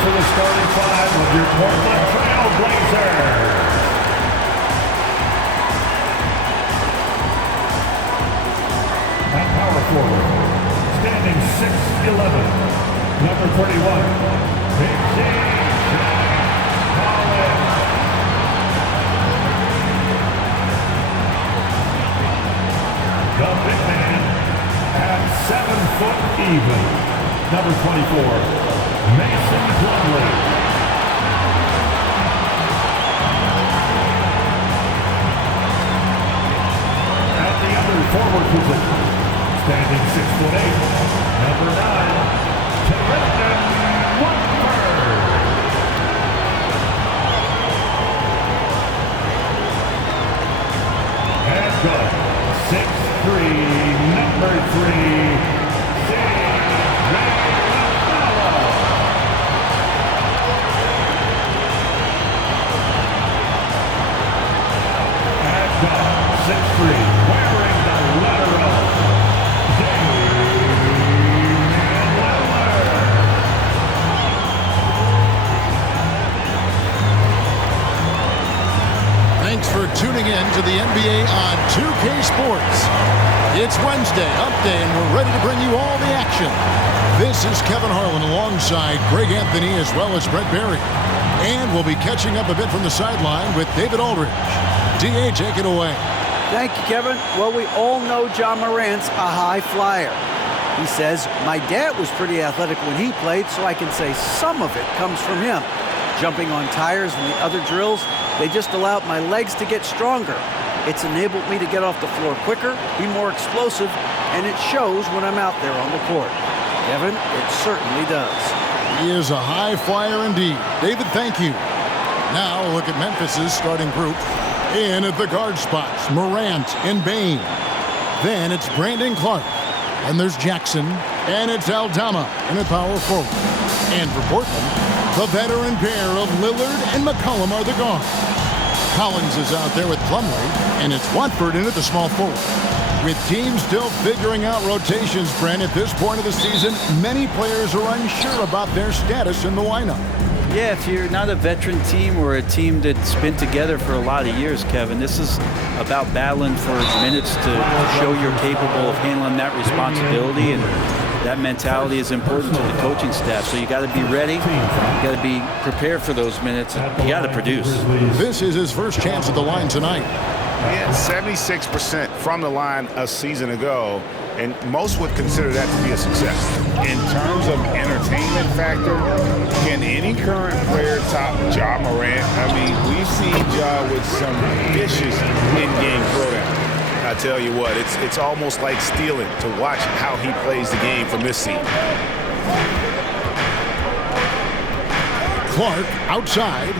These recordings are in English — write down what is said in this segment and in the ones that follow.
to the starting five of your Portland Trail Blazers. At power forward, standing 6'11", number 31, Big James Collins. The big man at 7 foot even, number 24, Mason Plumlee. At the other forward position, standing 6'8", number 9, Terrell Watford. And guard, 6'3", number 3, and guard, 6'3", wearing the letter of Thanks for tuning in to the NBA on 2K Sports. It's Wednesday, Up Day, and we're ready to bring you all the action. This is Kevin Harlan alongside Greg Anthony as well as Brett Berry. And we'll be catching up a bit from the sideline with David Aldridge. D.A., take it away. Thank you, Kevin. Well, we all know John Morant's a high flyer. He says, my dad was pretty athletic when he played, so I can say some of it comes from him. Jumping on tires and the other drills, they just allowed my legs to get stronger. It's enabled me to get off the floor quicker, be more explosive, and it shows when I'm out there on the court. Kevin, it certainly does. He is a high flyer indeed. David, thank you. Now look at Memphis's starting group. In at the guard spots, Morant and Bain. Then it's Brandon Clark. And there's Jackson. And it's Aldama in at power forward. And for Portland, the veteran pair of Lillard and McCollum are the guards. Collins is out there with Plumlee, and it's Watford in at the small forward. With teams still figuring out rotations, Brent, at this point of the season, many players are unsure about their status in the lineup. Yeah, if you're not a veteran team or a team that's been together for a lot of years, Kevin, this is about battling for minutes to show you're capable of handling that responsibility, and that mentality is important to the coaching staff. So you got to be ready, you got to be prepared for those minutes, you got to produce. This is his first chance at the line tonight. He had 76% from the line a season ago, and most would consider that to be a success. In terms of entertainment factor, can any current player top Ja Morant? I mean, we've seen Ja with some vicious in-game throwdown. I tell you what, it's almost like stealing to watch how he plays the game from this seat. Clark outside.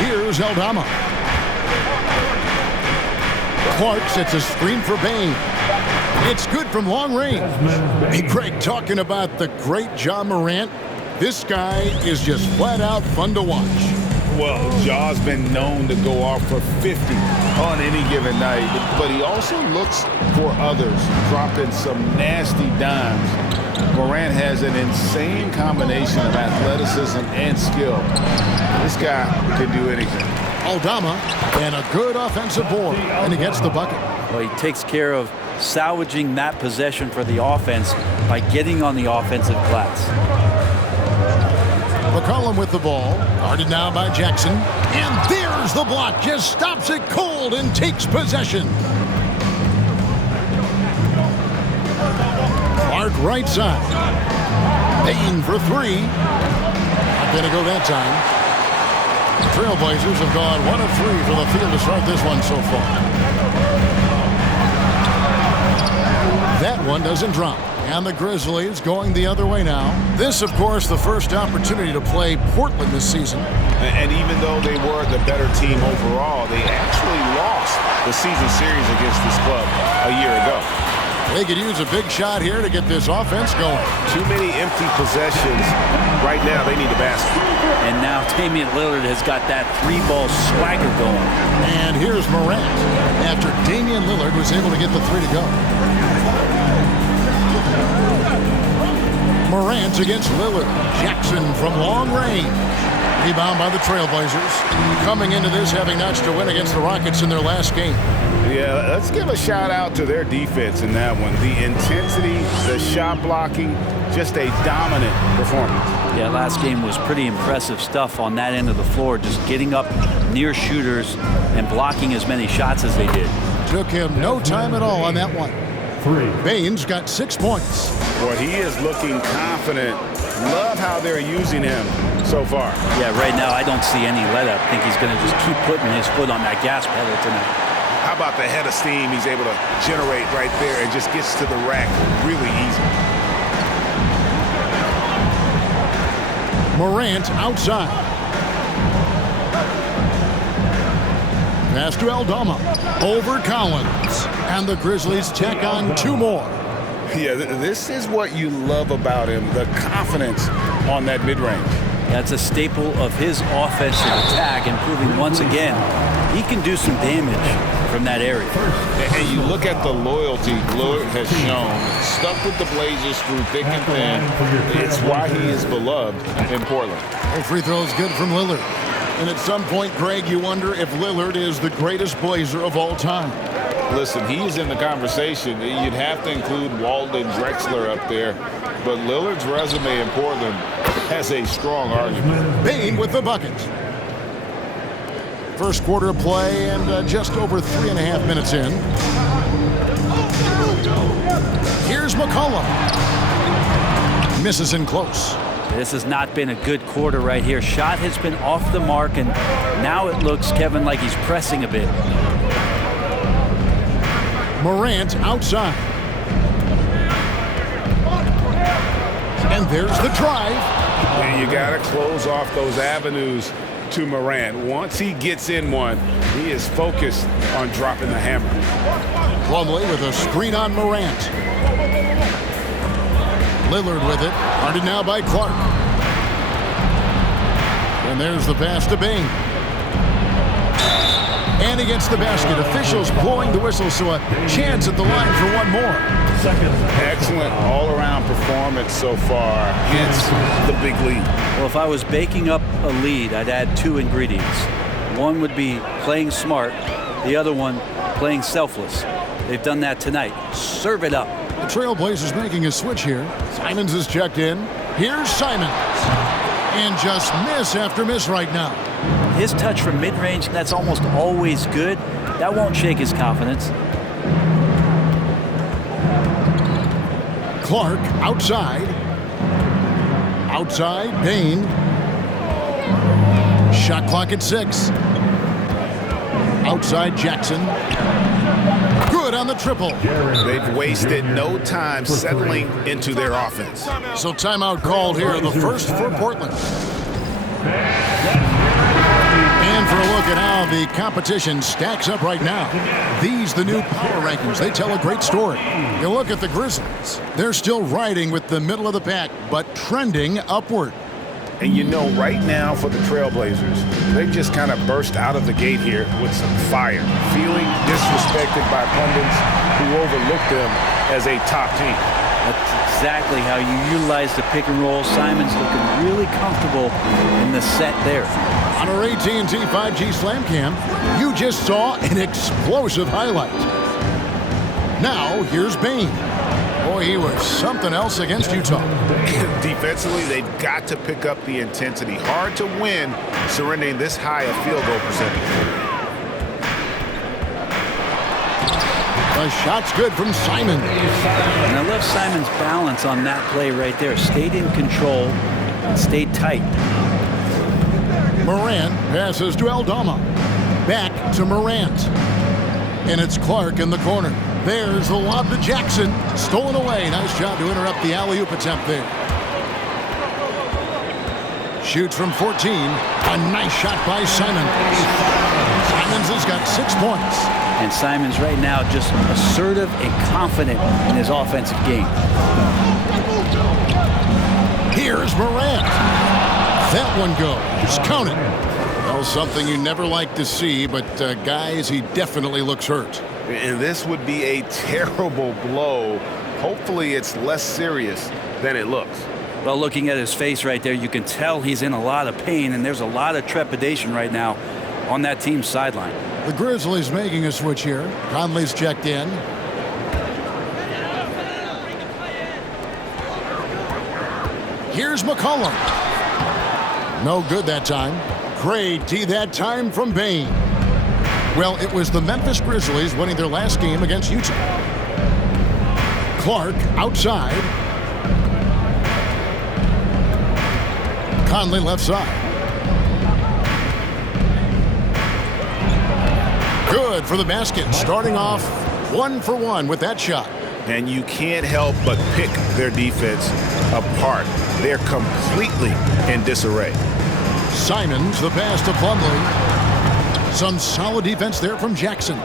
Here's Aldama. Clark sets a screen for Bain. It's good from long range. Hey, Craig, talking about the great Ja Morant, this guy is just flat out fun to watch. Well, Ja's been known to go off for 50 on any given night, but he also looks for others, dropping some nasty dimes. Morant has an insane combination of athleticism and skill. This guy can do anything. Aldama, and a good offensive board, and he gets the bucket. Well, he takes care of salvaging that possession for the offense by getting on the offensive glass. McCollum with the ball, guarded now by Jackson. And there's the block, just stops it cold and takes possession. Clark right side. Bain for three. Not going to go that time. The Trailblazers have gone 1 of 3 from the field to start this one so far. That one doesn't drop. And the Grizzlies going the other way now. This, of course, the first opportunity to play Portland this season. And even though they were the better team overall, they actually lost the season series against this club a year ago. They could use a big shot here to get this offense going. Too many empty possessions. Right now, they need a basket. And now Damian Lillard has got that three-ball swagger going. And here's Morant after Damian Lillard was able to get the three to go. Morant against Lillard. Jackson from long range. Rebound by the Trailblazers. Coming into this having notched a win against the Rockets in their last game. Yeah, let's give a shout out to their defense in that one. The intensity, the shot blocking, just a dominant performance. Yeah, last game was pretty impressive stuff on that end of the floor, just getting up near shooters and blocking as many shots as they did. Took him no time at all on that one. Baines got 6 points. Boy, he is looking confident. Love how they're using him so far. Yeah, right now I don't see any let up. I think he's going to just keep putting his foot on that gas pedal tonight. How about the head of steam he's able to generate right there and just gets to the rack really easy. Morant outside. Pass to Aldama. Over Collins. And the Grizzlies check on 2 more. Yeah, this is what you love about him, the confidence on that mid-range. That's a staple of his offensive attack, and proving once again he can do some damage from that area. And you look at the loyalty Lillard has shown, stuck with the Blazers through thick and thin. It's why he is beloved in Portland. A free throw is good from Lillard. And at some point, Greg, you wonder if Lillard is the greatest Blazer of all time. Listen, he's in the conversation. You'd have to include Walden Drexler up there. But Lillard's resume in Portland has a strong argument. Bane with the bucket. First quarter of play and just over 3.5 minutes in. Here's McCollum. Misses in close. This has not been a good quarter right here. Shot has been off the mark, and now it looks, Kevin, like he's pressing a bit. Morant outside. And there's the drive. And you got to close off those avenues to Morant. Once he gets in one, he is focused on dropping the hammer. Plumlee with a screen on Morant. Lillard with it. Guarded now by Clark. And there's the pass to Bane. And he gets the basket. Officials blowing the whistle, so a chance at the line for one more. Excellent all-around performance so far. Hence the big lead. Well, if I was baking up a lead, I'd add 2 ingredients. One would be playing smart. The other one, playing selfless. They've done that tonight. Serve it up. The Trailblazers making a switch here. Simons is checked in. Here's Simons. And just miss after miss right now. His touch from mid-range, that's almost always good. That won't shake his confidence. Clark outside. Outside, Bane. Shot clock at 6. Outside, Jackson. Good on the triple. They've wasted no time settling into their offense. So timeout called here, the first for Portland. And for a look at how the competition stacks up right now. These, the new power rankings, they tell a great story. You look at the Grizzlies. They're still riding with the middle of the pack, but trending upward. And you know, right now for the Trailblazers, they've just kind of burst out of the gate here with some fire, feeling disrespected by pundits who overlooked them as a top team. That's exactly how you utilize the pick and roll. Simons looking really comfortable in the set there. On our AT&T 5G Slam Cam, you just saw an explosive highlight. Now, here's Bane. Boy, he was something else against Utah. Defensively, they've got to pick up the intensity. Hard to win surrendering this high a field goal percentage. The shot's good from Simons. And I love Simons' balance on that play right there. Stayed in control and stayed tight. Morant passes to Aldama. Back to Morant. And it's Clark in the corner. There's the lob to Jackson. Stolen away. Nice job to interrupt the alley-oop attempt there. Shoots from 14. A nice shot by Simons. Simons has got 6 points. And Simons right now just assertive and confident in his offensive game. Here's Morant. That one goes. Count it. Well, something you never like to see, but guys, he definitely looks hurt. And this would be a terrible blow. Hopefully it's less serious than it looks. Well, looking at his face right there, you can tell he's in a lot of pain, and there's a lot of trepidation right now on that team's sideline. The Grizzlies making a switch here. Conley's checked in. Here's McCollum. No good that time. Great D that time from Bain. Well, it was the Memphis Grizzlies winning their last game against Utah. Clark outside. Conley left side. Good for the basket. Starting off 1 for 1 with that shot. And you can't help but pick their defense apart. They're completely in disarray. Simons, the pass to Plumlee. Some solid defense there from Jackson.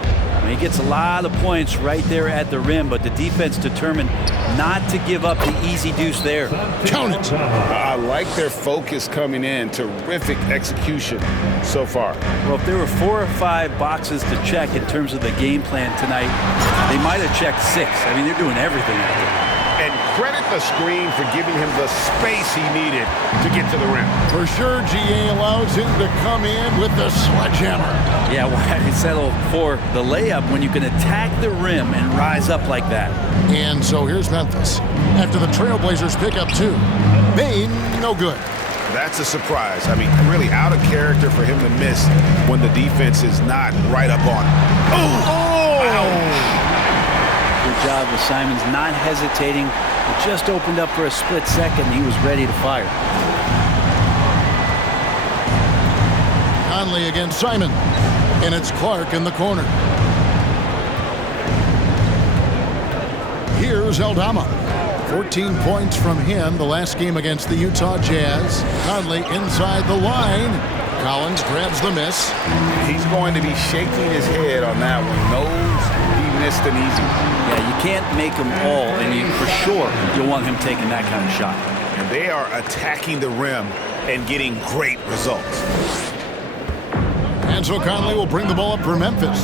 He gets a lot of points right there at the rim, but the defense determined not to give up the easy deuce there. Count it. I like their focus coming in. Terrific execution so far. Well, if there were 4 or 5 boxes to check in terms of the game plan tonight, they might have checked 6. I mean, they're doing everything out there. And credit the screen for giving him the space he needed to get to the rim. For sure, GA allows him to come in with the sledgehammer. Yeah, why settle for the layup when you can attack the rim and rise up like that? And so here's Memphis. After the Trailblazers pick up 2. Bain, no good. That's a surprise. I mean, really out of character for him to miss when the defense is not right up on him. Oh! Wow. Good job with Simons not hesitating. It just opened up for a split second. He was ready to fire. Conley against Simon. And it's Clark in the corner. Here's Aldama. 14 points from him the last game against the Utah Jazz. Conley inside the line. Collins grabs the miss. He's going to be shaking his head on that one. Knows he missed an easy one. Yeah, you can't make them all, and for sure you'll want him taking that kind of shot. And they are attacking the rim and getting great results. And so Conley will bring the ball up for Memphis.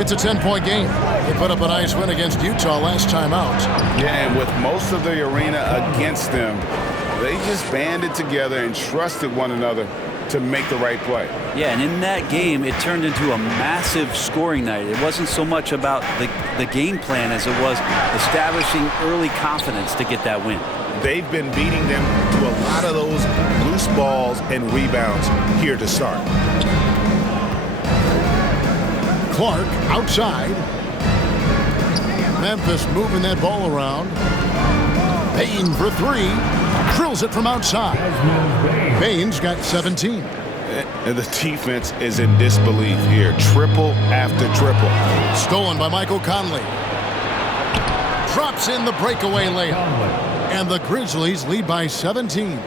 It's a 10-point game. They put up a nice win against Utah last time out. Yeah, and with most of the arena against them, they just banded together and trusted one another to make the right play. Yeah, and in that game, it turned into a massive scoring night. It wasn't so much about the game plan as it was establishing early confidence to get that win. They've been beating them to a lot of those loose balls and rebounds here to start. Clark outside. Memphis moving that ball around. Bain for 3. Drills it from outside. Bain's got 17. And the defense is in disbelief here. Triple after triple. Stolen by Michael Conley. Drops in the breakaway layup. And the Grizzlies lead by 17.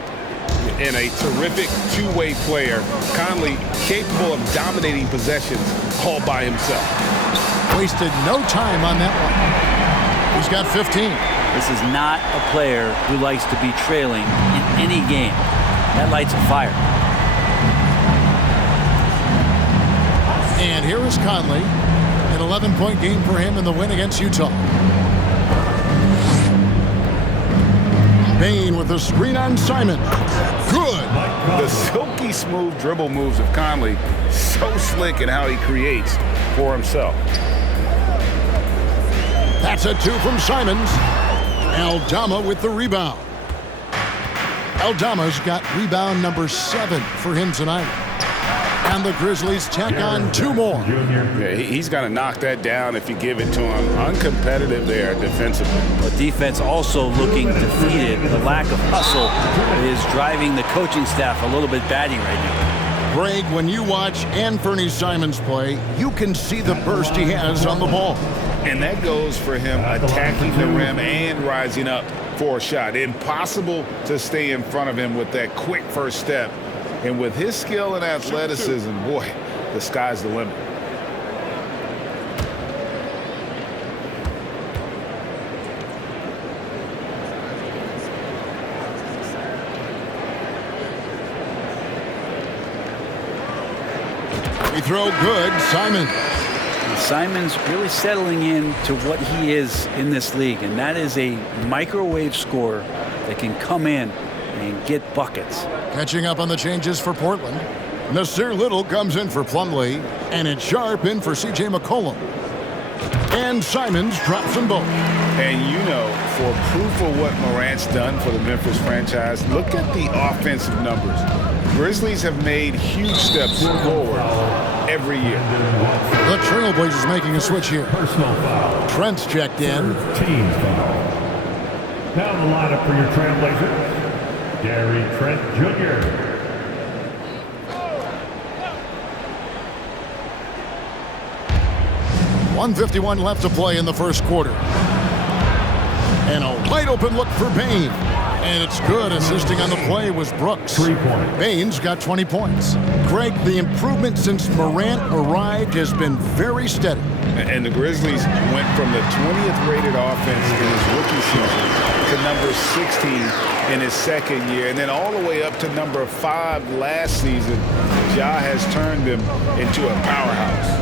And a terrific two-way player. Conley capable of dominating possessions all by himself. Wasted no time on that one. He's got 15. This is not a player who likes to be trailing in any game. That lights a fire. And here is Conley. An 11-point game for him in the win against Utah. Bain with the screen on Simon. Good. The silky smooth dribble moves of Conley, so slick in how he creates for himself. That's a 2 from Simons. Aldama with the rebound. Aldama's got rebound number 7 for him tonight. And the Grizzlies tack on 2 more. Yeah, he's got to knock that down if you give it to him. Uncompetitive there defensively. But defense also looking defeated. The lack of hustle is driving the coaching staff a little bit batty right now. Greg, when you watch anfernee Simons play, you can see the burst he has on the ball. And that goes for him attacking the rim and rising up for a shot. Impossible to stay in front of him with that quick first step. And with his skill and athleticism, boy, the sky's the limit. We throw good, Simon. Simon's really settling in to what he is in this league, and that is a microwave scorer that can come in and get buckets. Catching up on the changes for Portland. Nasir Little comes in for Plumlee, and it's Sharpe in for C.J. McCollum. And Simons drops them both. And you know, for proof of what Morant's done for the Memphis franchise, look at the offensive numbers. Grizzlies have made huge steps forward every year. The Trailblazers making a switch here. Personal foul. Trent's checked in. Team foul. Now the lineup for your Trailblazers. Gary Trent Jr. 1:51 left to play in the first quarter. And a wide open look for Bane. And it's good. Assisting on the play was Brooks. 3 points. Bane's got 20 points. Greg, the improvement since Morant arrived has been very steady. And the Grizzlies went from the 20th rated offense in his rookie season to number 16 in his second year, and then all the way up to number 5 last season. Ja has turned them into a powerhouse.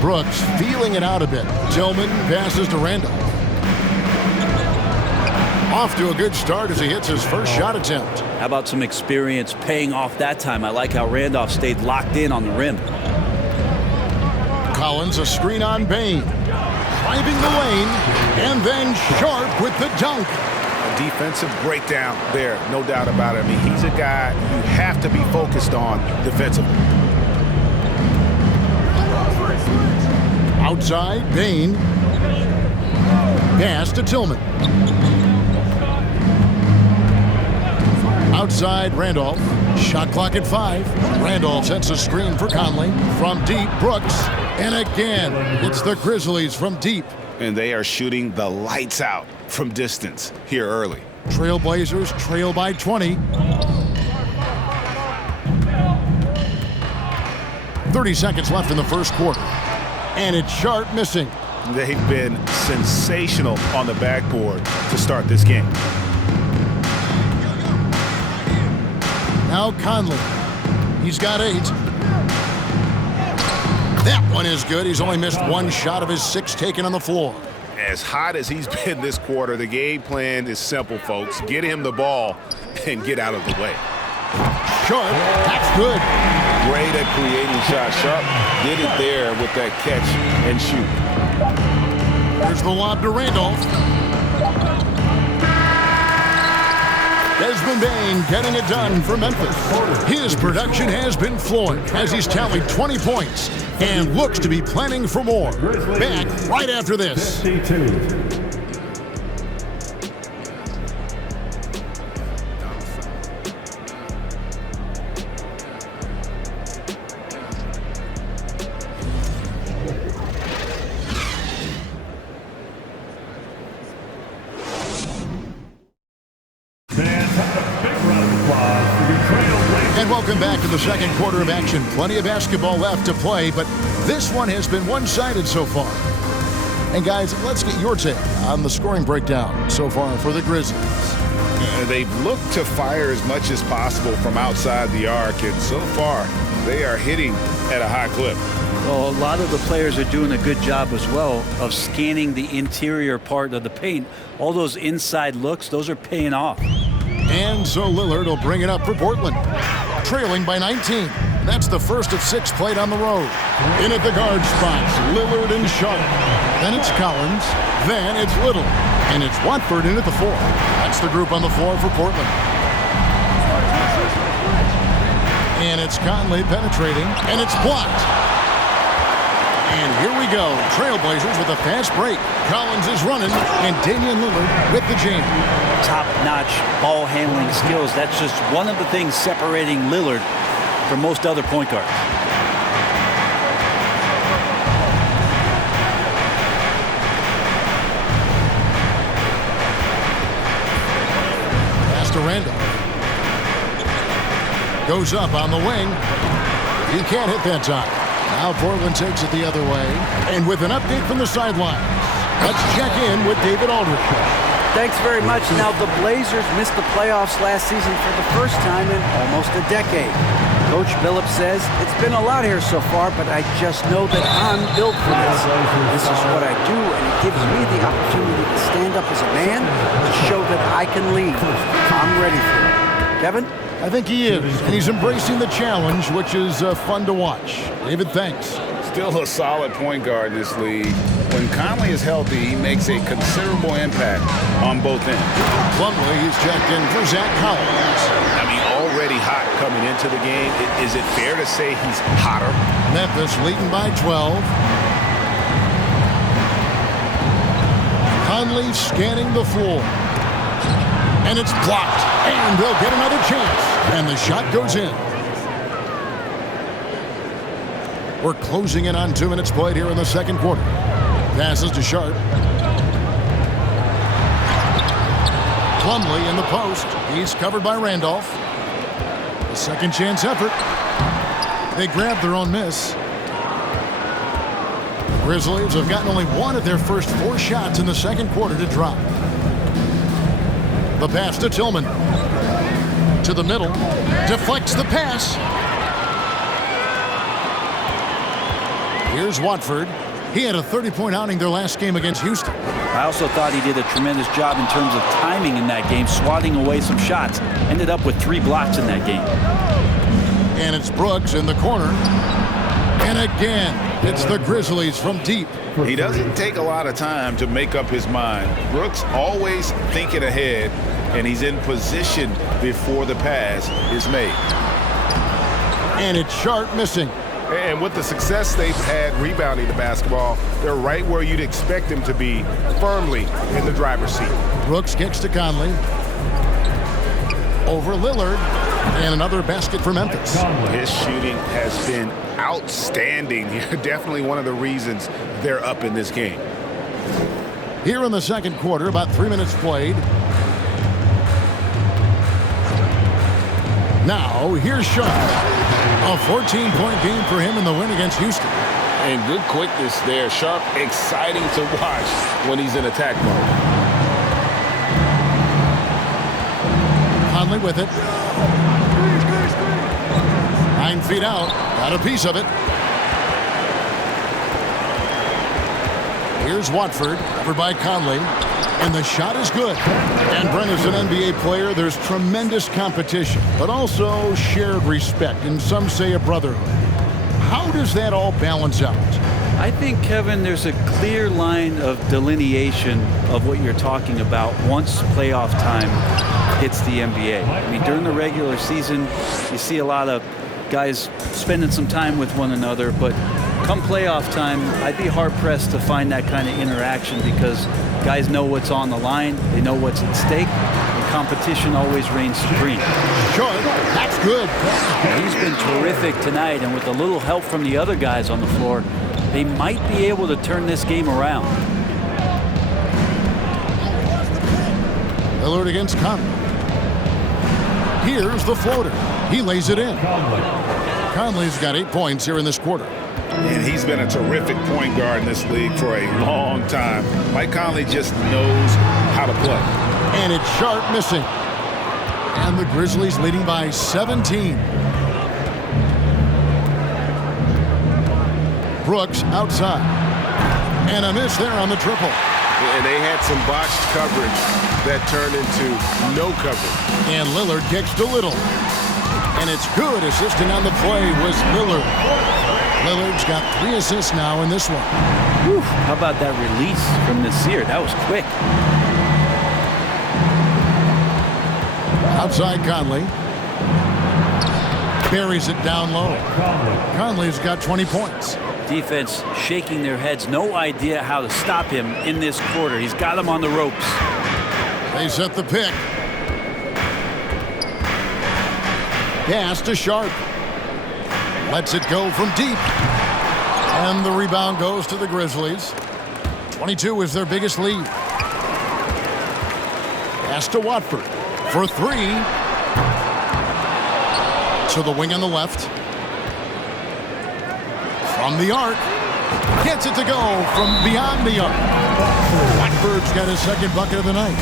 Brooks feeling it out a bit. Tillman passes to Randall. Off to a good start as he hits his first shot attempt. How about some experience paying off that time? I like how Randolph stayed locked in on the rim. Collins, a screen on Bane. Driving the lane, and then Sharpe with the dunk. A defensive breakdown there, no doubt about it. I mean, he's a guy you have to be focused on defensively. Outside, Bane. Pass to Tillman. Outside, Randolph. Shot clock at 5. Randolph sets a screen for Conley. From deep, Brooks. And again, it's the Grizzlies from deep. And they are shooting the lights out from distance here early. Trailblazers trail by 20. 30 seconds left in the first quarter. And it's Sharpe missing. They've been sensational on the backboard to start this game. Now Conley. He's got 8. That one is good. He's only missed 1 shot of his 6 taken on the floor. As hot as he's been this quarter, the game plan is simple, folks. Get him the ball and get out of the way. Sharpe, that's good. Great at creating shots. Sharpe did it there with that catch and shoot. Here's the lob to Randolph. Desmond Bane getting it done for Memphis. His production has been flowing as he's tallied 20 points and looks to be planning for more. Back right after this. 52. And welcome back to the second quarter of action. Plenty of basketball left to play, but this one has been one-sided so far. And guys, let's get your take on the scoring breakdown so far for the Grizzlies. They've looked to fire as much as possible from outside the arc, and so far they are hitting at a high clip. Well, a lot of the players are doing a good job as well of scanning the interior part of the paint. All those inside looks, those are paying off. And so Lillard will bring it up for Portland, trailing by 19. That's the first of 6 played on the road. In at the guard spots, Lillard and Sharpe. Then it's Collins. Then it's Little. And it's Watford in at the 4. That's the group on the floor for Portland. And it's Conley penetrating. And it's blocked. And here we go. Trailblazers with a fast break. Collins is running. And Damian Lillard with the jam. Top-notch ball handling skills. That's just one of the things separating Lillard from most other point guards. Pass to Randolph. Goes up on the wing. He can't hit that time. Now Portland takes it the other way. And with an update from the sideline, let's check in with David Aldridge. Thanks very much. Now, the Blazers missed the playoffs last season for the first time in almost a decade. Coach Billups says, it's been a lot here so far, but I just know that I'm built for this. This is what I do, and it gives me the opportunity to stand up as a man to show that I can lead. I'm ready for it. Kevin? I think he is, and he's embracing the challenge, which is fun to watch. David, thanks. Still a solid point guard in this league. When Conley is healthy, he makes a considerable impact on both ends. Plumlee, he's checked in for Zach Collins. I mean, already hot coming into the game. Is it fair to say he's hotter? Memphis leading by 12. Conley scanning the floor. And it's blocked. And they'll get another chance. And the shot goes in. We're closing in on 2 minutes played here in the second quarter. Passes to Sharpe. Plumlee in the post. He's covered by Randolph. A second chance effort. They grab their own miss. Grizzlies have gotten only one of their first 4 shots in the second quarter to drop. The pass to Tillman. To the middle. Deflects the pass. Here's Watford. He had a 30-point outing their last game against Houston. I also thought he did a tremendous job in terms of timing in that game, swatting away some shots. Ended up with 3 blocks in that game. And it's Brooks in the corner. And again, it's the Grizzlies from deep. He doesn't take a lot of time to make up his mind. Brooks always thinking ahead, and he's in position before the pass is made. And it's Sharpe missing. And with the success they've had rebounding the basketball, they're right where you'd expect them to be, firmly in the driver's seat. Brooks kicks to Conley. Over Lillard. And another basket for Memphis. His shooting has been outstanding. Definitely one of the reasons they're up in this game. Here in the second quarter, about 3 minutes played. Now, here's Sharpe. A 14-point game for him in the win against Houston. And good quickness there. Sharpe, exciting to watch when he's in attack mode. Conley with it. 9 feet out. Got a piece of it. Here's Watford. Covered by Conley. And the shot is good. And Brent, as an NBA player, there's tremendous competition, but also shared respect, and some say a brotherhood. How does that all balance out? I think, Kevin, there's a clear line of delineation of what you're talking about once playoff time hits the NBA. I mean, during the regular season, you see a lot of guys spending some time with one another, but come playoff time, I'd be hard-pressed to find that kind of interaction because guys know what's on the line, they know what's at stake, and competition always reigns supreme. Sure, that's good. He's been terrific tonight, and with a little help from the other guys on the floor, they might be able to turn this game around. Lillard against Conley. Here's the floater. He lays it in. Conley's got 8 points here in this quarter. And he's been a terrific point guard in this league for a long time. Mike Conley just knows how to play. And it's Sharpe missing. And the Grizzlies leading by 17. Brooks outside. And a miss there on the triple. And they had some botched coverage that turned into no coverage. And Lillard kicks to Little. And it's good. Assisting on the play was Lillard. Lillard's got 3 assists now in this one. Whew, how about that release from Nasir? That was quick. Outside Conley. Buries it down low. Conley's got 20 points. Defense shaking their heads. No idea how to stop him in this quarter. He's got him on the ropes. They set the pick. Pass to Sharpe. Lets it go from deep. And the rebound goes to the Grizzlies. 22 is their biggest lead. Pass to Watford for 3. To the wing on the left. From the arc. Gets it to go from beyond the arc. Blackbird's got his second bucket of the night.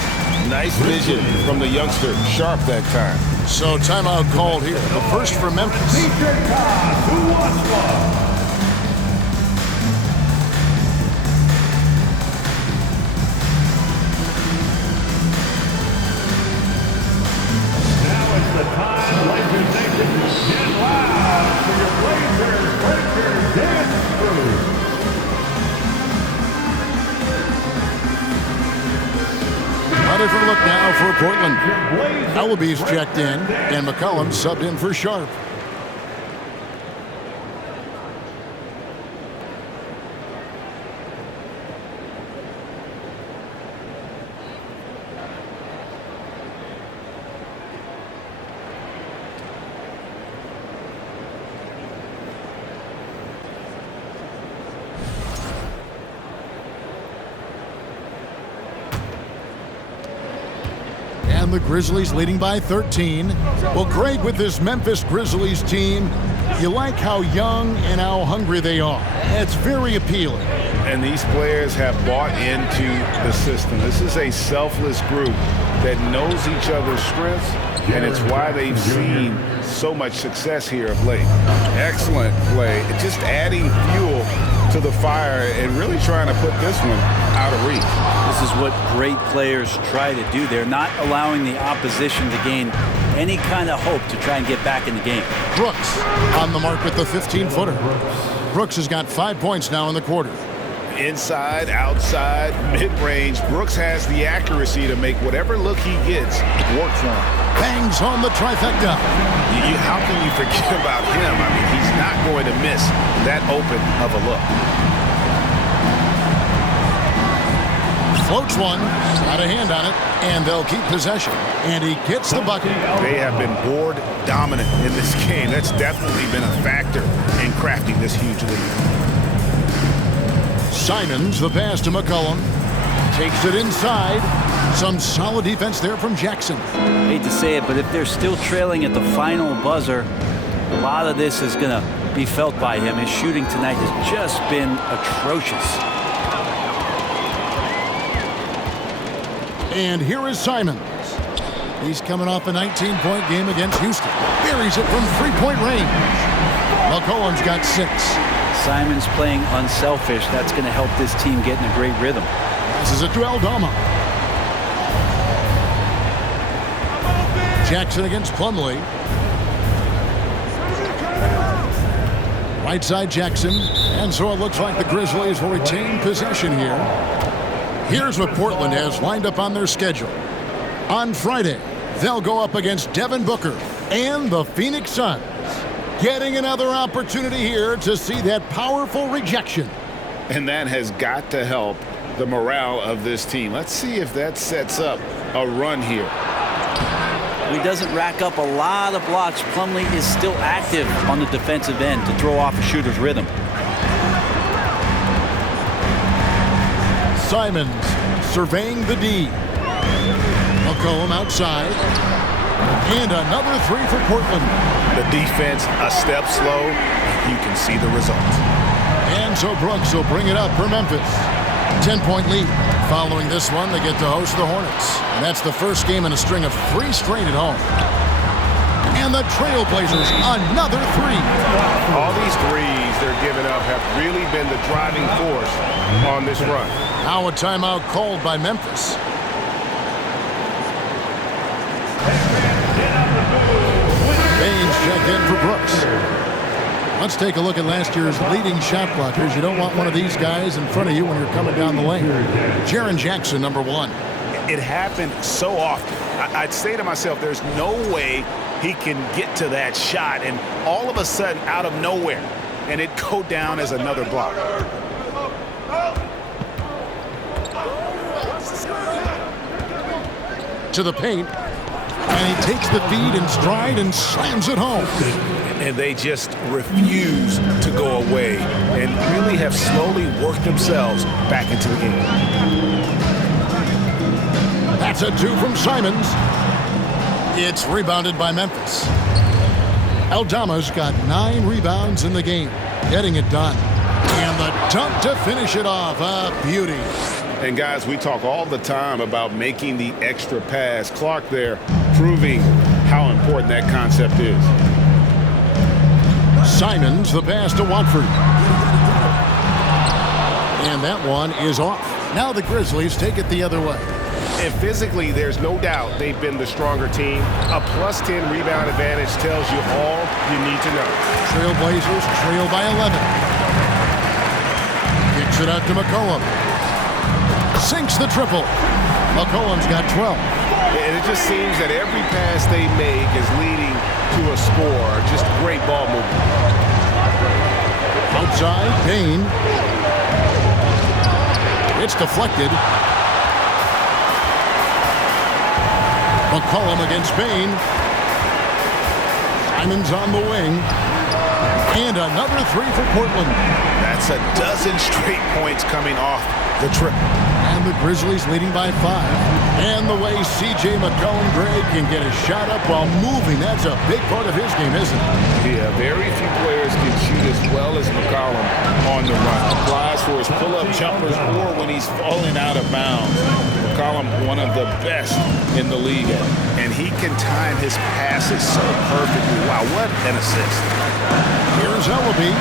Nice vision from the youngster, Sharpe that time. So timeout called here. The first for Memphis. Now it's the time, Lakers Nation. Get loud for your Blazers Breakers Dance Crew. A different look now for Portland. Ellaby's checked in, and McCollum subbed in for Sharpe. And the Grizzlies leading by 13. Well, great with this Memphis Grizzlies team. You like how young and how hungry they are. It's very appealing. And these players have bought into the system. This is a selfless group that knows each other's strengths, and it's why they've seen so much success here of late. Excellent play. Just adding fuel to the fire and really trying to put this one out of reach. This is what great players try to do. They're not allowing the opposition to gain any kind of hope to try and get back in the game. Brooks on the mark with the 15-footer. Brooks has got 5 points now in the quarter. Inside, outside, mid-range, Brooks has the accuracy to make whatever look he gets work for him. Bangs home the trifecta. How can you forget about him? I mean, he's not going to miss that open of a look. Floats one, got a hand on it, and they'll keep possession. And he gets the bucket. They have been board dominant in this game. That's definitely been a factor in crafting this huge lead. Simons, the pass to McCollum. Takes it inside. Some solid defense there from Jackson. Hate to say it, but if they're still trailing at the final buzzer, a lot of this is going to be felt by him. His shooting tonight has just been atrocious. And here is Simons. He's coming off a 19-point game against Houston. Buries it from three-point range. McCollum's got 6. Simons playing unselfish. That's going to help this team get in a great rhythm. This is a Aldama. Jackson against Plumlee. Right side Jackson. And so it looks like the Grizzlies will retain possession here. Here's what Portland has lined up on their schedule. On Friday, they'll go up against Devin Booker and the Phoenix Suns. Getting another opportunity here to see that powerful rejection. And that has got to help the morale of this team. Let's see if that sets up a run here. He doesn't rack up a lot of blocks. Plumlee is still active on the defensive end to throw off a shooter's rhythm. Simons surveying the D. McCollum outside. And another 3 for Portland. The defense a step slow. You can see the results. And so Brooks will bring it up for Memphis. 10-point lead. Following this one, they get to host the Hornets. And that's the first game in a string of 3 straight at home. And the Trailblazers, another 3. All these threes they're giving up have really been the driving force on this run. Now a timeout called by Memphis. Baines checked in for Brooks. Let's take a look at last year's leading shot blockers. You don't want one of these guys in front of you when you're coming down the lane. Jaren Jackson, number 1. It happened so often. I'd say to myself, there's no way he can get to that shot, and all of a sudden, out of nowhere, and it go down as another block. To the paint, and he takes the feed in stride and slams it home. And they just refuse to go away and really have slowly worked themselves back into the game. That's a 2 from Simons. It's rebounded by Memphis. Aldama's got 9 rebounds in the game, getting it done. And the dunk to finish it off. A beauty. And guys, we talk all the time about making the extra pass. Clark there proving how important that concept is. Simons, the pass to Watford. And that one is off. Now the Grizzlies take it the other way. And physically, there's no doubt they've been the stronger team. A plus 10 rebound advantage tells you all you need to know. Trailblazers trail by 11. Kicks it out to McCollum. Sinks the triple. McCollum's got 12. And it just seems that every pass they make is leading to a score. Just great ball movement. Outside, Payne. It's deflected. McCollum against Payne. Simons on the wing. And another three for Portland. That's a dozen straight points coming off the trip. And the Grizzlies leading by 5. And the way C.J. McCollum-Gray can get a shot up while moving, that's a big part of his game, isn't it? Yeah, very few players can shoot as well as McCollum on the run. Applies for his pull-up jumpers or when he's falling out of bounds. McCollum, one of the best in the league. And he can time his passes so perfectly. Wow, what an assist. Here's Ellaby.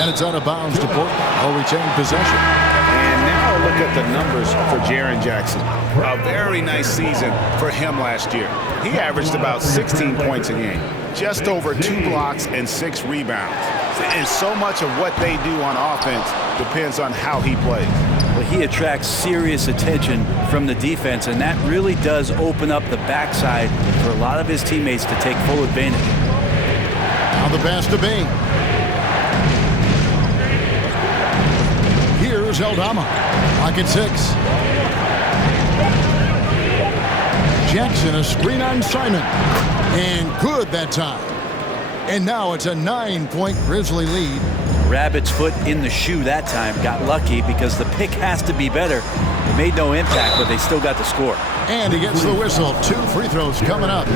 And it's out of bounds to Portland. Will retain possession. And now look at the numbers for Jaren Jackson. A very nice season for him last year. He averaged about 16 points a game, just over 2 blocks and 6 rebounds. And so much of what they do on offense depends on how he plays. Well, he attracts serious attention from the defense, and that really does open up the backside for a lot of his teammates to take full advantage. Now the pass to Bain. Here's Aldama. Pocket 6. Jackson, a screen on Simon. And good that time. And now it's a 9-point Grizzly lead. Rabbit's foot in the shoe that time. Got lucky because the pick has to be better. It made no impact, but they still got the score. And he gets the whistle. 2 free throws coming up.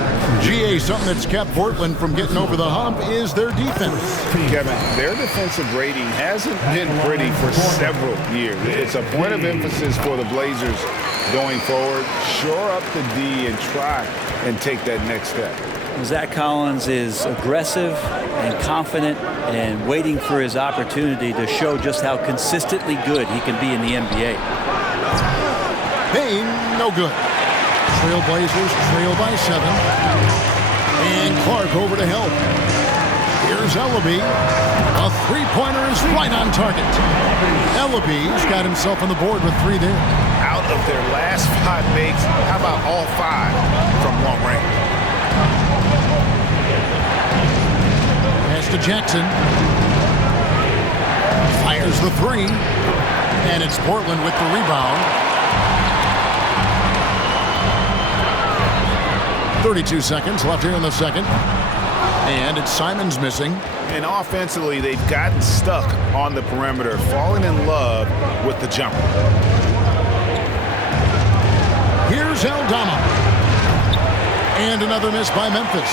GA, something that's kept Portland from getting over the hump is their defense. Kevin, their defensive rating hasn't been pretty for several years. It's a point of emphasis for the Blazers going forward. Shore up the D and try and take that next step. Zach Collins is aggressive and confident and waiting for his opportunity to show just how consistently good he can be in the NBA. Payne, no good. Trailblazers trail by 7. And Clark over to help. Here's Ellaby. A three-pointer is right on target. Ellaby's got himself on the board with 3 there. Out of their last 5 makes, how about all 5 from long range? Pass to Jackson. Fires the 3. And it's Portland with the rebound. 32 seconds left here in the second. And it's Simons missing. And offensively, they've gotten stuck on the perimeter, falling in love with the jumper. Here's Aldama. And another miss by Memphis.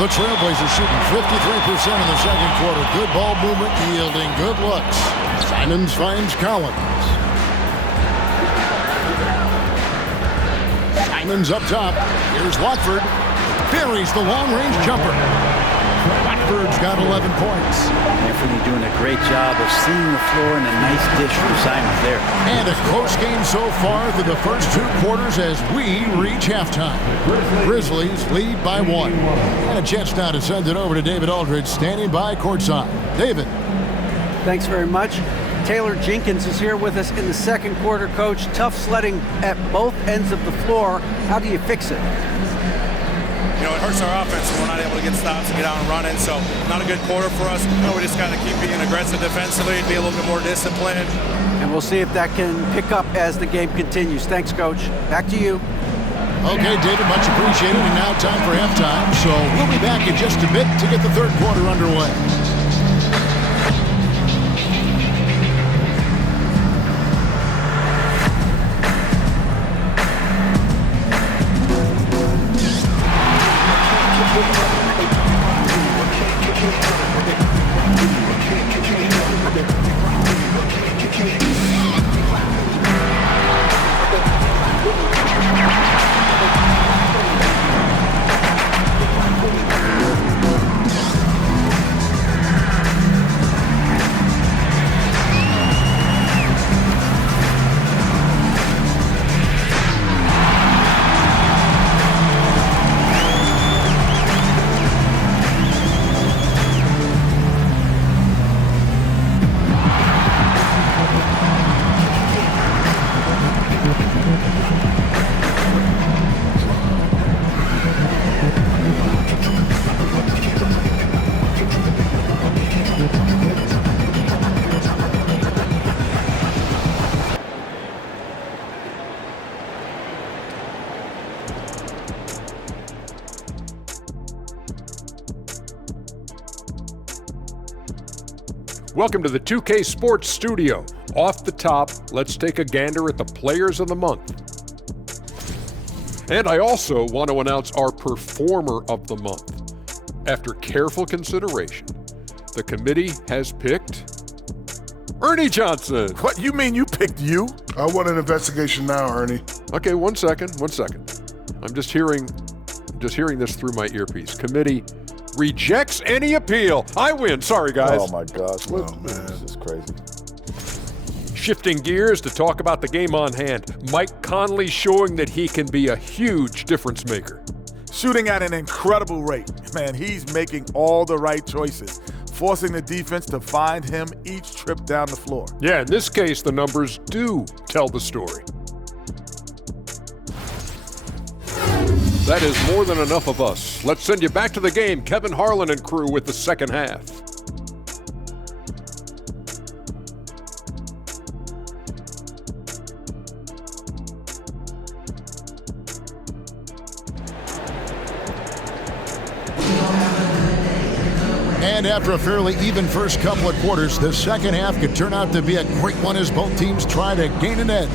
The Trailblazers shooting 53% in the second quarter. Good ball movement, yielding good looks. Simons finds Collins. Simons up top. Here's Watford. Buries the long-range jumper. Watford's got 11 points. Anfernee doing a great job of seeing the floor and a nice dish from Simons there. And a close game so far through the first 2 quarters as we reach halftime. Grizzlies lead by 1. And a chance now to send it over to David Aldridge, standing by courtside. David. Thanks very much. Taylor Jenkins is here with us in the second quarter, Coach. Tough sledding at both ends of the floor. How do you fix it? You know, it hurts our offense when we're not able to get stops and get out and run it. So not a good quarter for us. We just got to keep being aggressive defensively, be a little bit more disciplined. And we'll see if that can pick up as the game continues. Thanks, Coach. Back to you. Okay, David, much appreciated. And now time for halftime. So we'll be back in just a bit to get the third quarter underway. Welcome to the 2K Sports Studio. Off the top, let's take a gander at the Players of the Month. And I also want to announce our Performer of the Month. After careful consideration, the committee has picked Ernie Johnson. What, you mean you picked you? I want an investigation now, Ernie. Okay, one second. I'm just hearing this through my earpiece. Committee rejects any appeal. I win. Sorry, guys. Oh my gosh. Oh, man. This is crazy. Shifting gears to talk about the game on hand. Mike Conley showing that he can be a huge difference maker. Shooting at an incredible rate. Man, he's making all the right choices, forcing the defense to find him each trip down the floor. Yeah, in this case, the numbers do tell the story. That is more than enough of us. Let's send you back to the game. Kevin Harlan and crew with the second half. And after a fairly even first couple of quarters, the second half could turn out to be a great one as both teams try to gain an edge.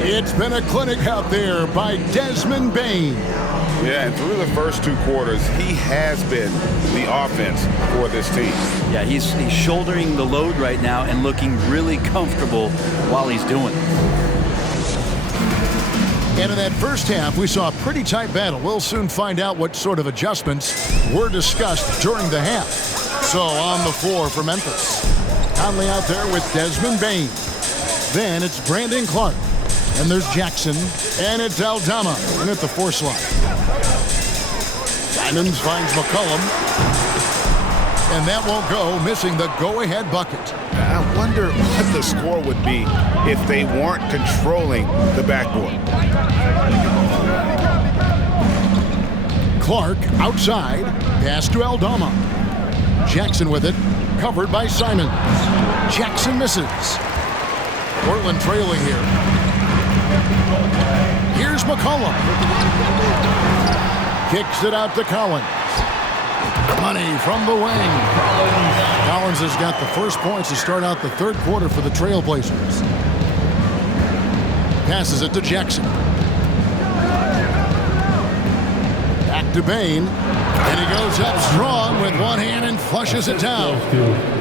It's been a clinic out there by Desmond Bane. Yeah, and through the first 2 quarters, he has been the offense for this team. Yeah, he's shouldering the load right now and looking really comfortable while he's doing it. And in that first half, we saw a pretty tight battle. We'll soon find out what sort of adjustments were discussed during the half. So on the floor for Memphis, Conley out there with Desmond Bane. Then it's Brandon Clark. And there's Jackson. And it's Aldama in at the 4 slot. Simons finds McCollum. And that won't go, missing the go-ahead bucket. I wonder what the score would be if they weren't controlling the backboard. Clark outside, pass to Aldama. Jackson with it, covered by Simons. Jackson misses. Portland trailing here. Here's McCollum. Kicks it out to Collins. Money from the wing. Collins has got the first points to start out the third quarter for the Trailblazers. Passes it to Jackson. Back to Bane. And he goes up strong with one hand and flushes it down.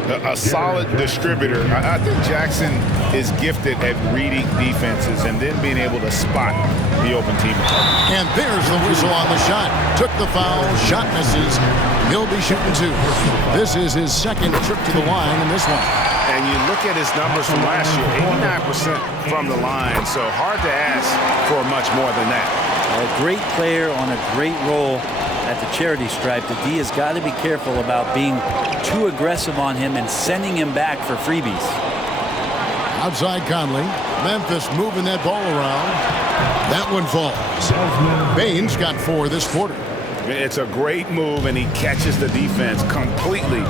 A solid distributor. I think Jackson is gifted at reading defenses and then being able to spot the open team. And there's the whistle on the shot. Took the foul, shot misses. He'll be shooting 2. This is his second trip to the line in this one. And you look at his numbers from last year, 89% from the line, so hard to ask for much more than that. A great player on a great role at the charity stripe. The D has got to be careful about being too aggressive on him and sending him back for freebies. Outside Conley. Memphis moving that ball around. That one falls. Bane's got 4 this quarter. It's a great move, and he catches the defense completely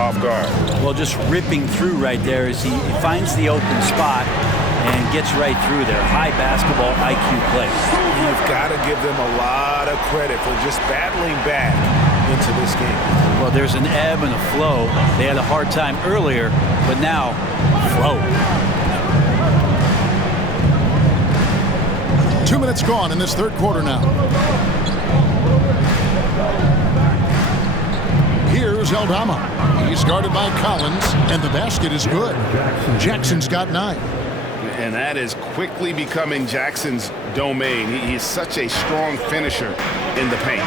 off guard. Well, just ripping through right there as he finds the open spot and gets right through there. High basketball IQ play. You've got to give them a lot of credit for just battling back into this game. Well, there's an ebb and a flow. They had a hard time earlier, but now, flow. 2 minutes gone in this third quarter now. Here's Aldama. He's guarded by Collins, and the basket is good. Jackson's got 9. And that is quickly becoming Jackson's domain. He's such a strong finisher in the paint.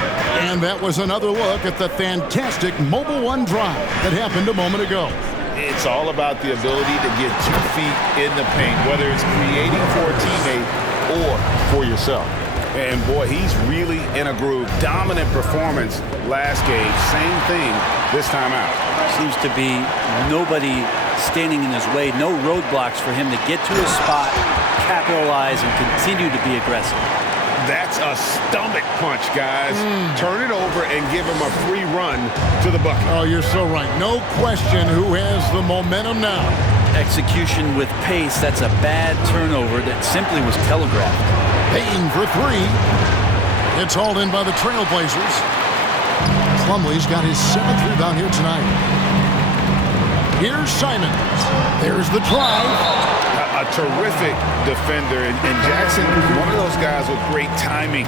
And that was another look at the fantastic Mobile 1 drive that happened a moment ago. It's all about the ability to get 2 feet in the paint, whether it's creating for a teammate or for yourself. And boy, he's really in a groove. Dominant performance last game. Same thing this time out. Seems to be nobody standing in his way. No roadblocks for him to get to his spot, capitalize, and continue to be aggressive. That's a stomach punch, guys. Turn it over and give him a free run to the bucket. Oh, you're so right. No question who has the momentum now. Execution with pace. That's a bad turnover that simply was telegraphed. Payne for 3. It's hauled in by the Trailblazers. Plumlee's got his 7th rebound here tonight. Here's Simon. There's the drive. A terrific defender, and Jackson, one of those guys with great timing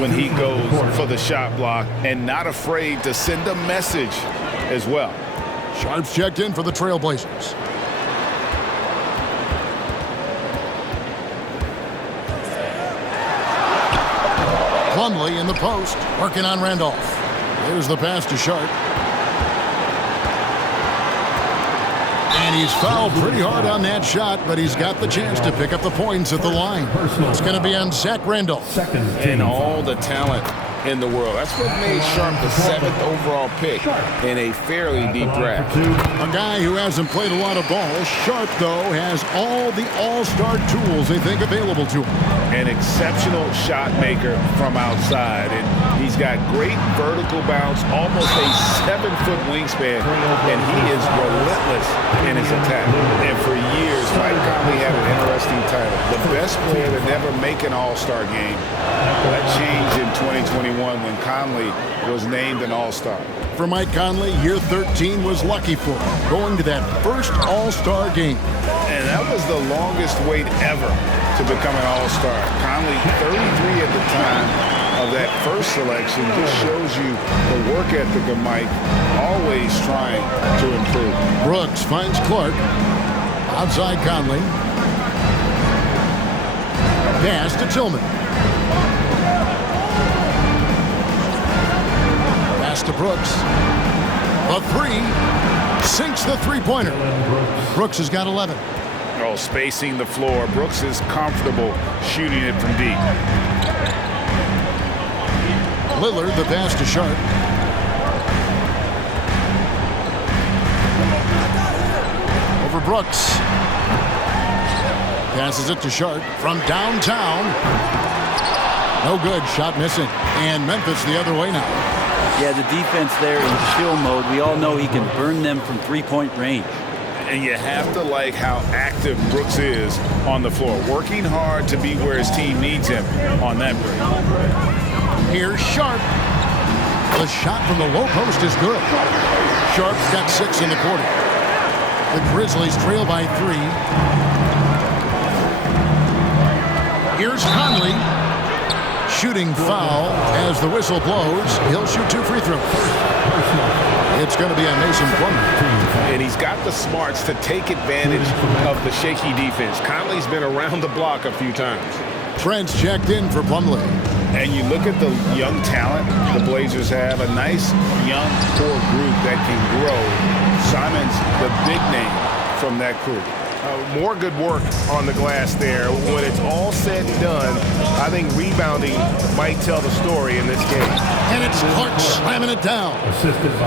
when he goes for the shot block and not afraid to send a message as well. Sharpe's checked in for the Trailblazers. Plumlee in the post, working on Randolph. There's the pass to Sharpe. And he's fouled pretty hard on that shot, but he's got the chance to pick up the points at the line. It's going to be on Zach Randolph. And all the talent in the world. That's what made Sharpe the 7th overall pick in a fairly deep draft. A guy who hasn't played a lot of ball. Sharpe, though, has all the all-star tools they think available to him. An exceptional shot maker from outside, and he's got great vertical bounce, almost a 7-foot wingspan, and he is relentless in his attack. And for years, Mike Conley had an interesting title, the best player to never make an all-star game. That changed in 2021 when Conley was named an all-star. For Mike Conley, year 13 was lucky for him, going to that first all-star game. And that was the longest wait ever to become an all-star. Conley, 33 at the time of that first selection, just shows you the work ethic of Mike, always trying to improve. Brooks finds Clark. Outside Conley. Pass to Tillman. Pass to Brooks. A three. Sinks the three-pointer. Brooks has got 11. Oh, spacing the floor. Brooks is comfortable shooting it from deep. Lillard, the pass to Sharpe. Over Brooks. Passes it to Sharpe from downtown. No good. Shot missing. And Memphis the other way now. Yeah, the defense there in chill mode. We all know he can burn them from three-point range. And you have to like how active Brooks is on the floor, working hard to be where his team needs him on that break. Here's Sharpe. The shot from the low post is good. Sharpe's got 6 in the quarter. The Grizzlies trail by 3. Here's Conley. Shooting foul as the whistle blows. He'll shoot 2 free throws. It's going to be on Mason Plumlee. And he's got the smarts to take advantage of the shaky defense. Conley's been around the block a few times. Trent's checked in for Plumlee. And you look at the young talent the Blazers have, a nice young core group that can grow. Simon's the big name from that crew. More good work on the glass there. When it's all said and done, I think rebounding might tell the story in this game. And it's Clark slamming it down.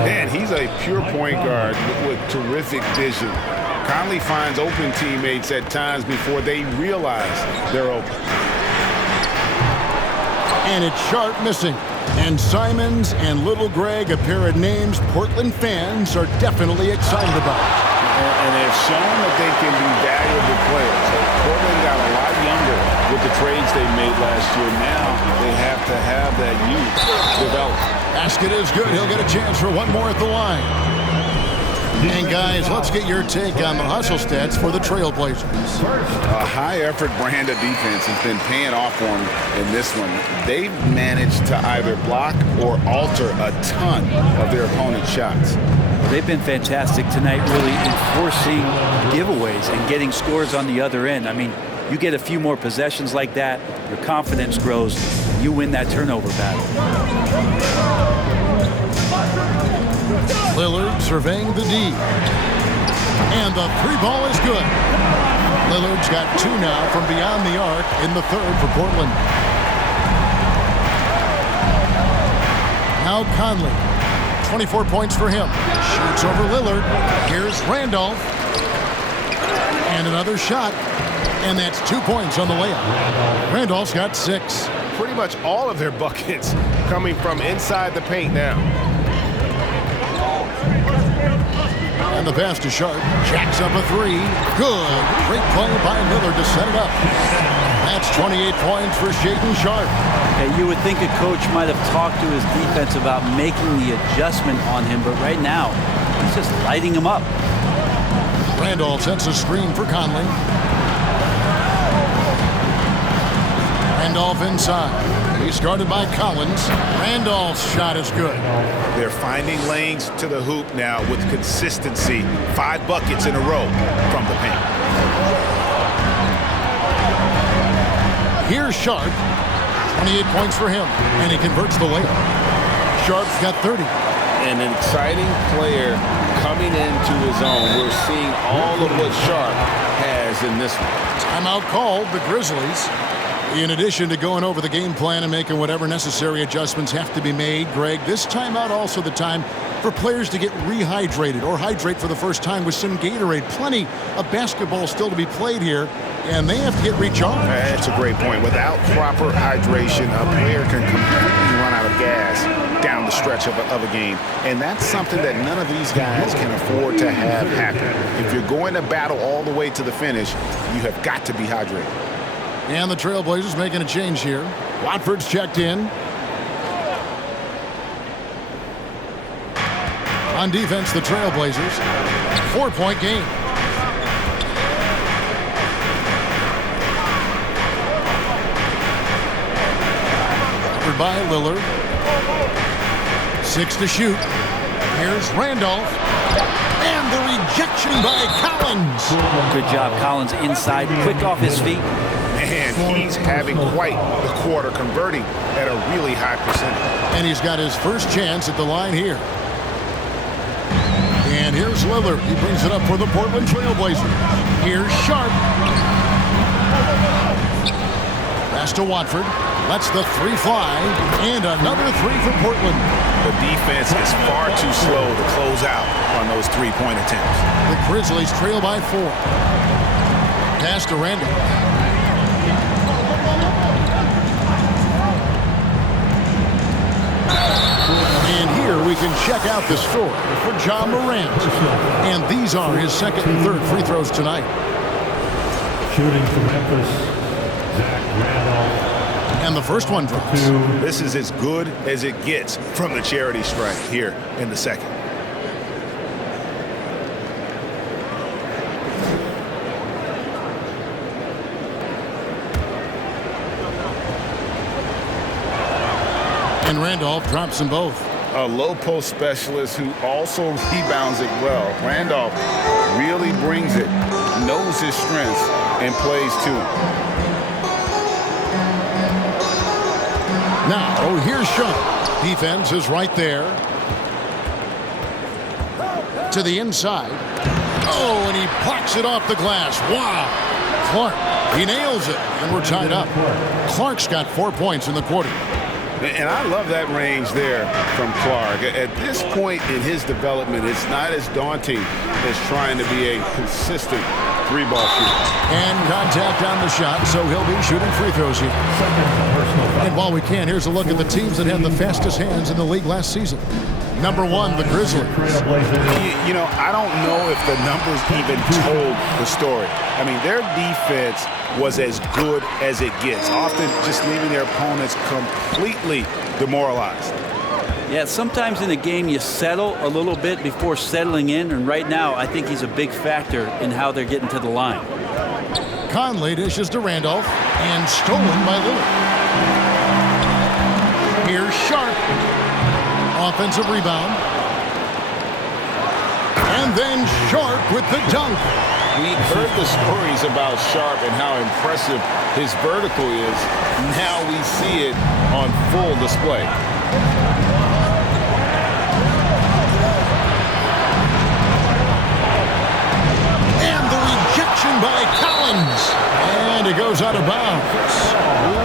Man, he's a pure point guard with terrific vision. Conley finds open teammates at times before they realize they're open. And it's Sharpe missing. And Simons and Little Greg, a pair of names Portland fans are definitely excited about. And they've shown that they can be valuable players. Portland got a lot younger with the trades they made last year. Now they have to have that youth develop. Basket is good. He'll get a chance for one more at the line. And guys, let's get your take on the hustle stats for the Trailblazers. A high-effort brand of defense has been paying off for them in this one. They've managed to either block or alter a ton of their opponent's shots. They've been fantastic tonight, really enforcing giveaways and getting scores on the other end. I mean, you get a few more possessions like that, your confidence grows, you win that turnover battle. Lillard surveying the D. And the 3 ball is good. Lillard's got 2 now from beyond the arc in the 3rd for Portland. Now Conley. 24 points for him. Shoots over Lillard. Here's Randolph. And another shot. And that's 2 points on the layup. Randolph's got 6. Pretty much all of their buckets coming from inside the paint now. And the pass to Sharpe. Jacks up a 3. Good. Great play by Lillard to set it up. That's 28 points for Shedon Sharpe. Okay, you would think a coach might have talked to his defense about making the adjustment on him, but right now, he's just lighting him up. Randolph sets a screen for Conley. Randolph inside. He's guarded by Collins. Randolph's shot is good. They're finding lanes to the hoop now with consistency. 5 buckets in a row from the paint. Here's Sharpe. 28 points for him, and he converts the layup. Sharpe's got 30. An exciting player coming into his own. We're seeing all of what Sharpe has in this one. Timeout called, the Grizzlies. In addition to going over the game plan and making whatever necessary adjustments have to be made, Greg, this timeout also the time for players to get rehydrated or hydrate for the first time with some Gatorade. Plenty of basketball still to be played here, and they have to get recharged. That's a great point. Without proper hydration, a player can completely run out of gas down the stretch of a game. And that's something that none of these guys can afford to have happen. If you're going to battle all the way to the finish, you have got to be hydrated. And the Trailblazers making a change here. Watford's checked in. On defense, the Trailblazers. 4-point game. Covered by Lillard. 6 to shoot. Here's Randolph. And the rejection by Collins. Good job, Collins inside, quick off his feet. Man, he's having quite the quarter, converting at a really high percentage. And he's got his first chance at the line here. And here's Lillard. He brings it up for the Portland Trailblazers. Here's Sharpe. Pass to Watford. Lets the 3 fly. And another 3 for Portland. The defense is far too slow to close out on those 3-point attempts. The Grizzlies trail by 4. Pass to Randolph. And here we can check out the score for Ja Morant. And these are his second and third free throws tonight. Shooting for Memphis, Zach Randolph. And the first one drops. This is as good as it gets from the charity stripe here in the second. And Randolph drops them both. A low post specialist who also rebounds it well. Randolph really brings it, knows his strengths, and plays to it. Now, here's Sharpe. Defense is right there. To the inside. Oh, and he plucks it off the glass. Wow. Clark, he nails it, and we're tied up. Clark's got 4 points in the quarter. And I love that range there from Clark. At this point in his development, it's not as daunting as trying to be a consistent 3-ball shooter. And contact on the shot, so he'll be shooting free throws here. And while we can, here's a look at the teams that had the fastest hands in the league last season. Number 1, the Grizzlies. You know, I don't know if the numbers even told the story. I mean, their defense was as good as it gets, often just leaving their opponents completely demoralized. Yeah, sometimes in a game you settle a little bit before settling in, and right now I think he's a big factor in how they're getting to the line. Conley dishes to Randolph, and stolen by Lillard. Here's Sharpe. Offensive rebound. And then Sharpe with the dunk. We heard the stories about Sharpe and how impressive his vertical is. Now we see it on full display. And the rejection by Collins. And it goes out of bounds.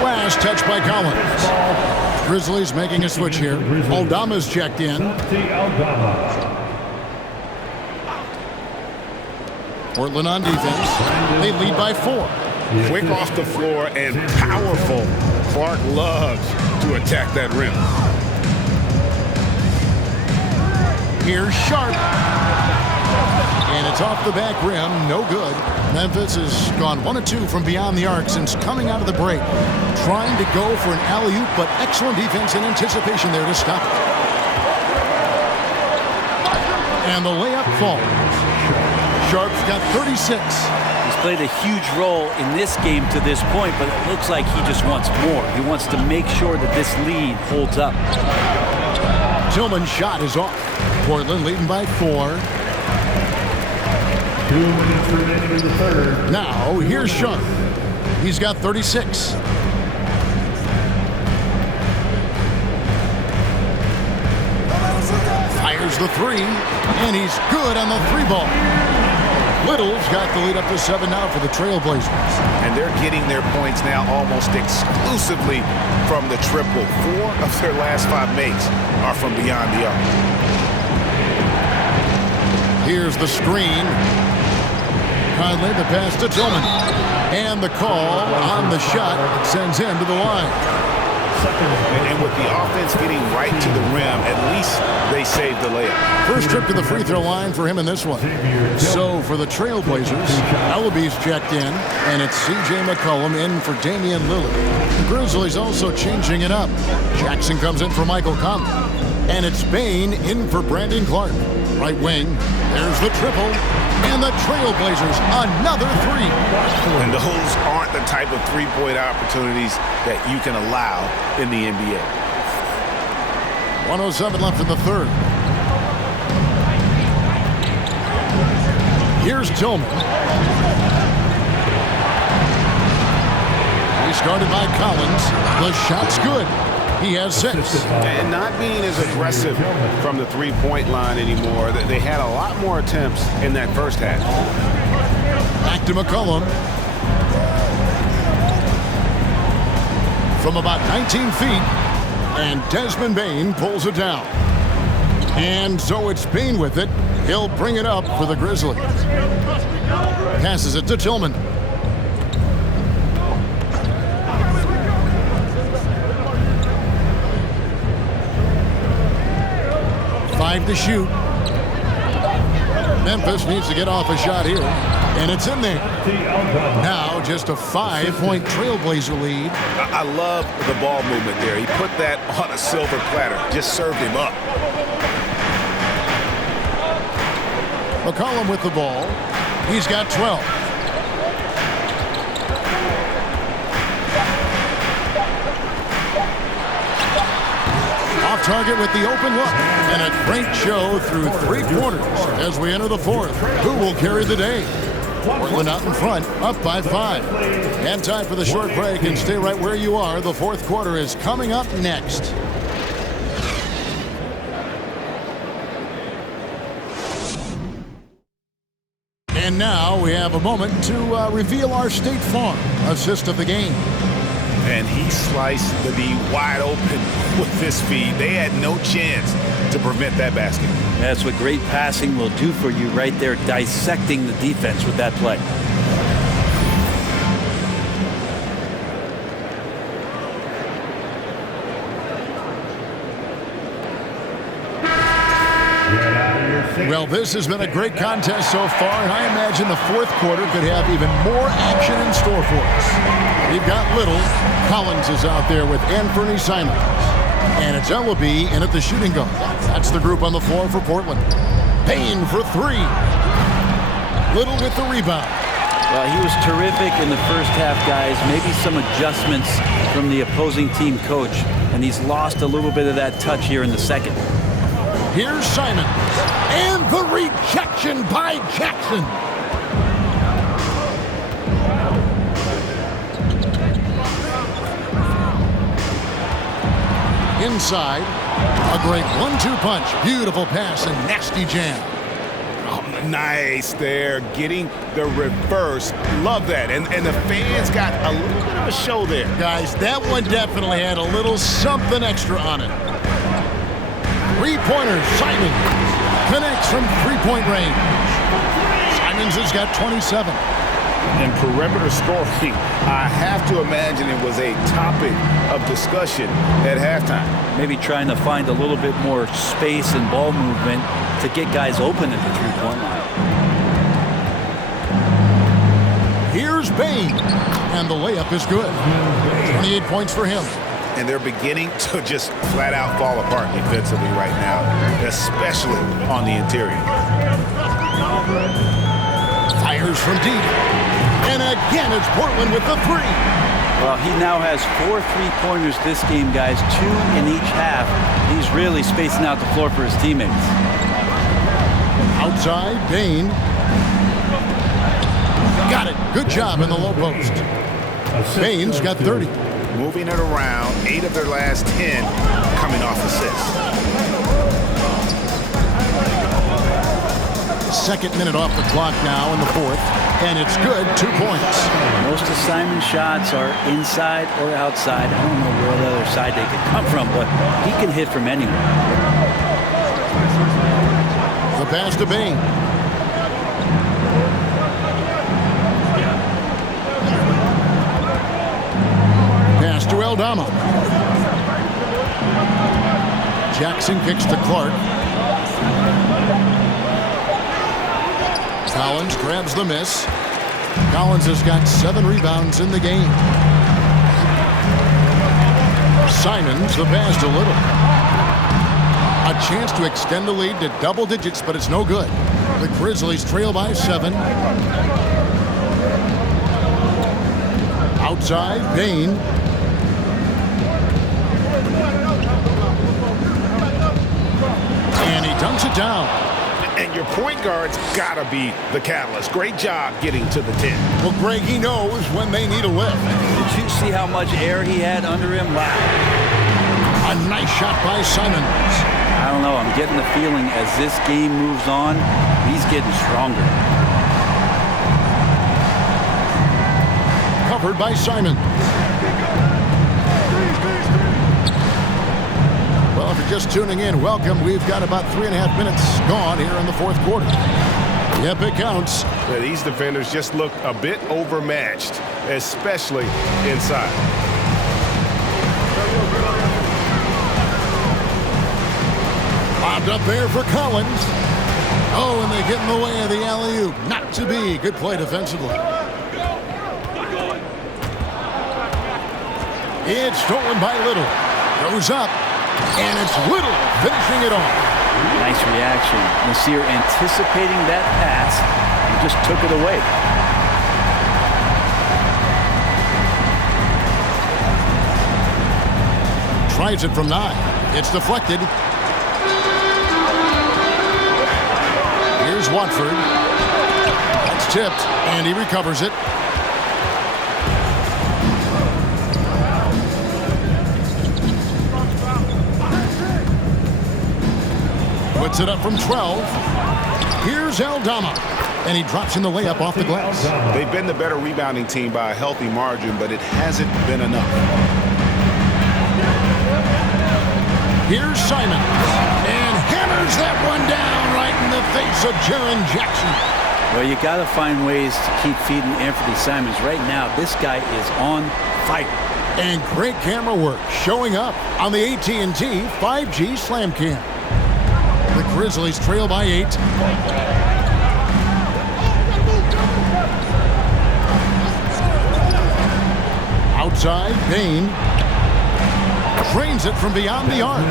Last touch by Collins. Grizzlies making a switch here. Aldama's checked in. Portland on defense. They lead by 4. Quick off the floor and powerful. Clark loves to attack that rim. Here's Sharpe. And it's off the back rim. No good. Memphis has gone 1 of 2 from beyond the arc since coming out of the break. Trying to go for an alley-oop, but excellent defense and anticipation there to stop it. And the layup falls. Sharpe's got 36. He's played a huge role in this game to this point, but it looks like he just wants more. He wants to make sure that this lead holds up. Tillman's shot is off. Portland leading by 4. 2 minutes remaining in the third. Now, here's Sharpe. He's got 36. Fires the 3, and he's good on the 3 ball. Little's got the lead up to 7 now for the Trailblazers. And they're getting their points now almost exclusively from the triple. 4 of their last 5 makes are from beyond the arc. Here's the screen. Conley, the pass to Tillman. And the call on the shot that sends him to the line. And with the offense getting right to the rim, at least they saved the layup. First trip to the free throw line for him in this one. So for the Trailblazers, Ellaby's checked in, and it's C.J. McCollum in for Damian Lillard. The Grizzlies also changing it up. Jackson comes in for Michael Conley. And it's Bane in for Brandon Clark. Right wing, there's the triple. And the Trailblazers, another 3. And those aren't the type of three-point opportunities that you can allow in the NBA. 1:07 left in the third. Here's Tillman. He's guarded by Collins. The shot's good. He has 6. And not being as aggressive from the three-point line anymore. They had a lot more attempts in that first half. Back to McCollum. From about 19 feet. And Desmond Bane pulls it down. And so it's Bane with it. He'll bring it up for the Grizzlies. Passes it to Tillman. To shoot. Memphis needs to get off a shot here, and it's in there. Now just a 5-point Trailblazer lead. I love the ball movement there. He put that on a silver platter, just served him up. McCollum with the ball. He's got 12. Off target with the open look. And a great show through 3 quarters as we enter the 4th. Who will carry the day? Portland out in front, up by 5. And time for the short break, and stay right where you are. The 4th quarter is coming up next. And now we have a moment to reveal our State Farm assist of the game. And he sliced the D wide open with this feed. They had no chance to prevent that basket. That's what great passing will do for you right there, dissecting the defense with that play. Well, this has been a great contest so far, and I imagine the 4th quarter could have even more action in store for us. We've got Little. Collins is out there with anfernee Simons. And it's Ellaby in at the shooting guard. That's the group on the floor for Portland. Payne for 3. Little with the rebound. Well, he was terrific in the first half, guys. Maybe some adjustments from the opposing team coach, and he's lost a little bit of that touch here in the second. Here's Simons. And the rejection by Jackson. Inside, a great 1-2 punch. Beautiful pass and nasty jam. Oh, nice there, getting the reverse. Love that. And the fans got a little bit of a show there. Guys, that one definitely had a little something extra on it. 3-pointer, Simons connects from 3-point range. Simons has got 27. And perimeter scoring, I have to imagine it was a topic of discussion at halftime. Maybe trying to find a little bit more space and ball movement to get guys open at the 3-point line. Here's Bane, and the layup is good. 28 points for him. And they're beginning to just flat out fall apart defensively right now, especially on the interior. Fires from deep. And again, it's Portland with the three. Well, he now has 4 3-pointers this game, guys, 2 in each half. He's really spacing out the floor for his teammates. Outside, Bain. Got it. Good job in the low post. Bain's got 30. Moving it around, 8 of their last 10 coming off assists. Second minute off the clock now in the fourth, and it's good. 2 points. Most of Simon's shots are inside or outside. I don't know where the other side they could come from, but he can hit from anywhere. The pass to Bain. Pass to Aldama. Jackson kicks to Clark. Collins grabs the miss. Collins has got 7 rebounds in the game. Simons the pass to Little. A chance to extend the lead to double digits, but it's no good. The Grizzlies trail by 7. Outside, Bain. And he dunks it down. And your point guard's got to be the catalyst. Great job getting to the 10. Well, Greg, he knows when they need a lift. Did you see how much air he had under him? Wow. A nice shot by Simons. I don't know. I'm getting the feeling as this game moves on, he's getting stronger. Covered by Simons. Well, if you're just tuning in, welcome. We've got about 3.5 minutes gone here in the fourth quarter. Yep, it counts. Yeah, these defenders just look a bit overmatched, especially inside. Bobbed up there for Collins. Oh, and they get in the way of the alley-oop. Not to be. Good play defensively. It's stolen by Little. Goes up. And it's Little finishing it off. Nice reaction. Nasir anticipating that pass and just took it away. Tries it from 9. It's deflected. Here's Watford. That's tipped, and he recovers it. Puts it up from 12. Here's Aldama. And he drops in the layup off the glass. They've been the better rebounding team by a healthy margin, but it hasn't been enough. Here's Simons. And hammers that one down right in the face of Jaren Jackson. Well, you got to find ways to keep feeding Anthony Simons. Right now, this guy is on fire. And great camera work showing up on the AT&T 5G Slam Cam. The Grizzlies trail by 8. Outside, Bain drains it from beyond the arc.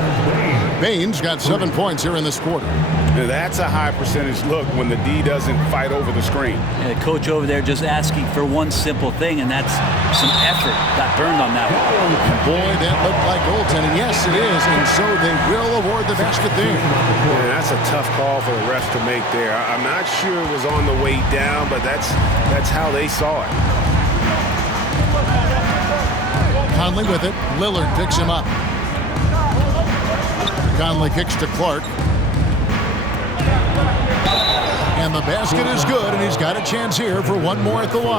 Bain's got 7 points here in this quarter. That's a high percentage look when the D doesn't fight over the screen. And the coach over there just asking for one simple thing, and that's some effort. Got burned on that one. Boy, that looked like goaltending. Yes, it is, and so they will award the basket there. Yeah, that's a tough call for the refs to make there. I'm not sure it was on the way down, but that's how they saw it. Conley with it. Lillard picks him up. Conley kicks to Clark. And the basket is good, and he's got a chance here for one more at the line.